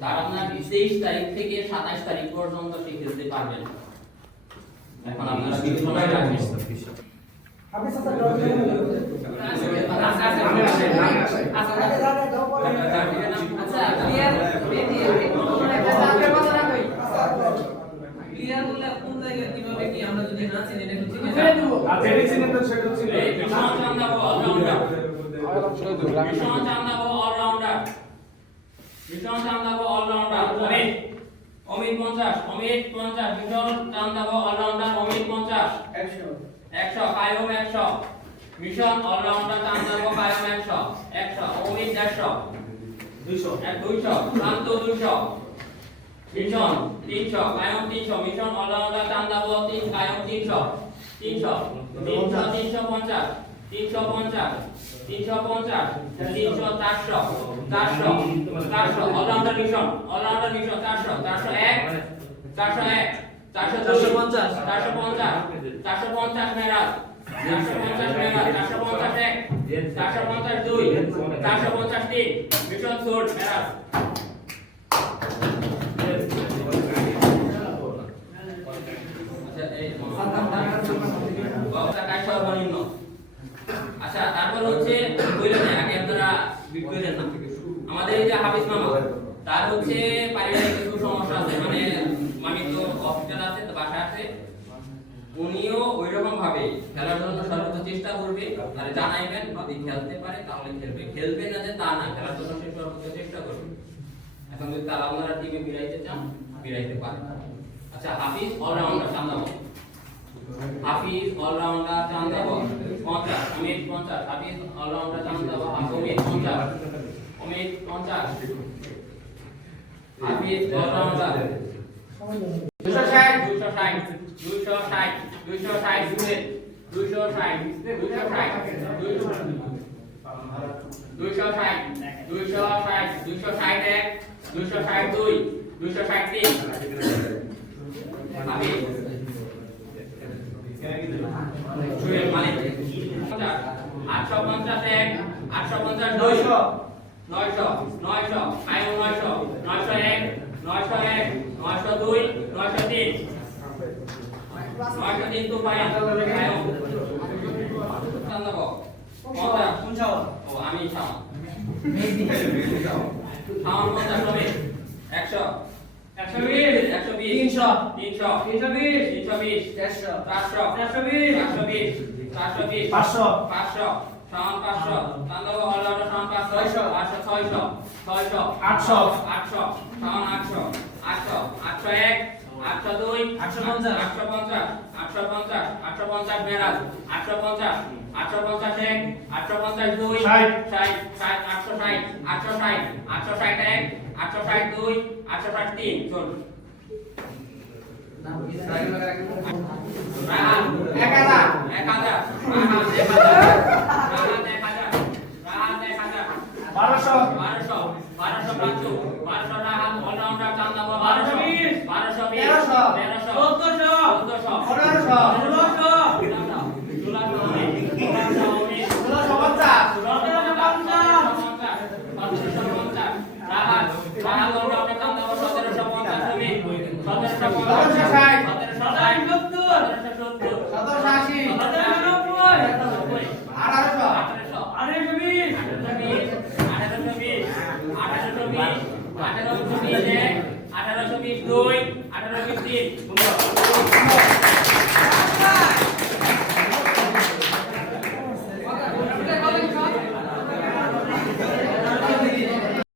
তার আপনার তেইশ তারিখ থেকে সাতাশ তারিখ পর্যন্ত সে খেলতে পারবেন। এখন আপনারা বিবেচনায় রাখবেন হাফিজ হাসান জবাব দিয়ে দেবেন। আচ্ছা ক্লিয়ার রেডি আপনার কথা না কই ক্লিয়ার বললে কোন জায়গায় কীভাবে কি আমরা যদি না চিনি এটা ঠিক আছে এই বিশ্বনাথ চান্দাবো অলরাউন্ডার বিশ্বনাথ চান্দাবো অলরাউন্ডার বিশ্বনাথ চান্দাবো অলরাউন্ডার অমিত। অমিত পঞ্চাশ অমিত পঞ্চাশ বিশ্বনাথ চান্দাবো অলরাউন্ডার অমিত পঞ্চাশ। একশো। কায়ম একশো। মিশন অলরাউন্ডার চান্দাবো কায়ম একশো। একশো অমিত দেড়শো। এক দুইশো শান্ত দুইশো। মিশন তিনশো কায়ম তিনশো। মিশন অলরাউন্ডার চান্দাবো তিন কায়ম তিনশো। তিনশো তিনশো তিনশো পঞ্চাশ। তিনশো পঞ্চাশ তিনশো পঞ্চাশ তিনশো চারশো চারশো চারশো অলরাউন্ডার মিশন অলরাউন্ডার মিশন চারশো চারশো এক চারশো এক চারশো চারশো পঞ্চাশ। চারশো পঞ্চাশ চারশো পঞ্চাশ মেরাজ চারশো পঞ্চাশ মেরাজ চারশো পঞ্চাশ এক চারশো পঞ্চাশ দুই চারশো পঞ্চাশ তিন মিশন সোর্ট মেরাজ আচ্ছা এই বাবা টাকা সর্বনিম্ন আচ্ছা তারপর হচ্ছে কইলেন না, আগে আপনারা বিট কইলেন না আমাদের এই যে হাফিজ মামা তার হচ্ছে পারিবারিক কিছু সমস্যা আছে মানে মামি তো আছে উনিও ওইরকম ভাবে খেলার জন্য সর্বোচ্চ চেষ্টা করবে। আর জানাইবেন যদি খেলতে পারে, তাহলে খেলবে। খেলবে না যে তা না, খেলার জন্য সর্বোচ্চ চেষ্টা করবে। এখন যদি তারা আপনারা টিমে বিরাইতে চান বিরাইতে পারে আচ্ছা হাফিজ অলরাউন্ডার সামনে হাফিজ অলরাউন্ডার চান্দাবো পঞ্চাশ অমিত পঞ্চাশ। হাফিজ অলরাউন্ডার চান্দাবো অমিত পঞ্চাশ। অমিত পঞ্চাশ। হাফিজ অলরাউন্ডার দুশো ষাট দুশো ষাট দুশো ষাট দুশো ষাট দুশো দুশো ষাট দুশো ষাট দুশো ষাট দুশো ষাট দুশো ষাট এক দুশো ষাট দুই দুশো ষাট তিন। পঞ্চাশ আটশো পঞ্চাশ এক আটশো পঞ্চাশ নয়শো। নয়শো নয়শো আয়ু নয়শো নয়শো এক নয়শো এক নয়শো দুই নয়শো তিন পাই আয়ু চান্দাবো ও আমি শাওন শাওন পঞ্চাশ হবে একশো একশো বিশ একশো বিশ তিনশো তিনশো তিনশো বিশ তিনশো বিশ চারশো চারশো চারশো বিশ চারশো বিশ চারশো বিশ পাঁচশো। চান্দাব অলরাউন্ডার সমান পাঁচশো পাঁচশো ছয়শো ছয়শো আটশো। আটশো সমান আটশো আটশো আটশো এক আটশো দুই আটশো পঞ্চাশ। আটশো পঞ্চাশ আটশো পঞ্চাশ আটশো পঞ্চাশ মেরাজ আটশো পঞ্চাশ আটশো পঞ্চাশ এক আটশো পঞ্চাশ দুই ষাট। ষাট ষাট আটশো ষাট আটশো ষাট আটশো ষাট এক আটশো ষাট দুই আটশো ষাট তিন চল এক হাজার এক হাজার বারোশো বারোশো বারোশো পাঁচশো বারোশো রাহাত অলরাউন্ডার চান্দাবা বারোশো বিশ বারোশো বিশ তেরোশো। তেরোশো চোদ্দশো চোদ্দশো পনেরোশো ষোলোশো ষোলোশো উনিশ ষোলোশো উনিশ ষোলোশো পঞ্চাশ সতেরোশো পঞ্চাশ সতেরোশো পঞ্চাশ রাহাত রাহাত অলরাউন্ডার চান্দাবা সতেরোশো পঞ্চাশ উনিশ সতেরোশো পঞ্চাশ সতেরোশো ষাট। সতেরোশো ষাট সত্তর সতেরোশো সত্তর সতেরোশো আশি সতেরোশো নব্বই নব্বই আঠারোশো আঠারোশো আড়াইশো বিশ আঠারোশো বিশ আঠারোশো বিশ আঠারোশো বিশ আঠারোশো বিশ এক আঠারোশো বিশ দুই আঠারোশো বিশ তিন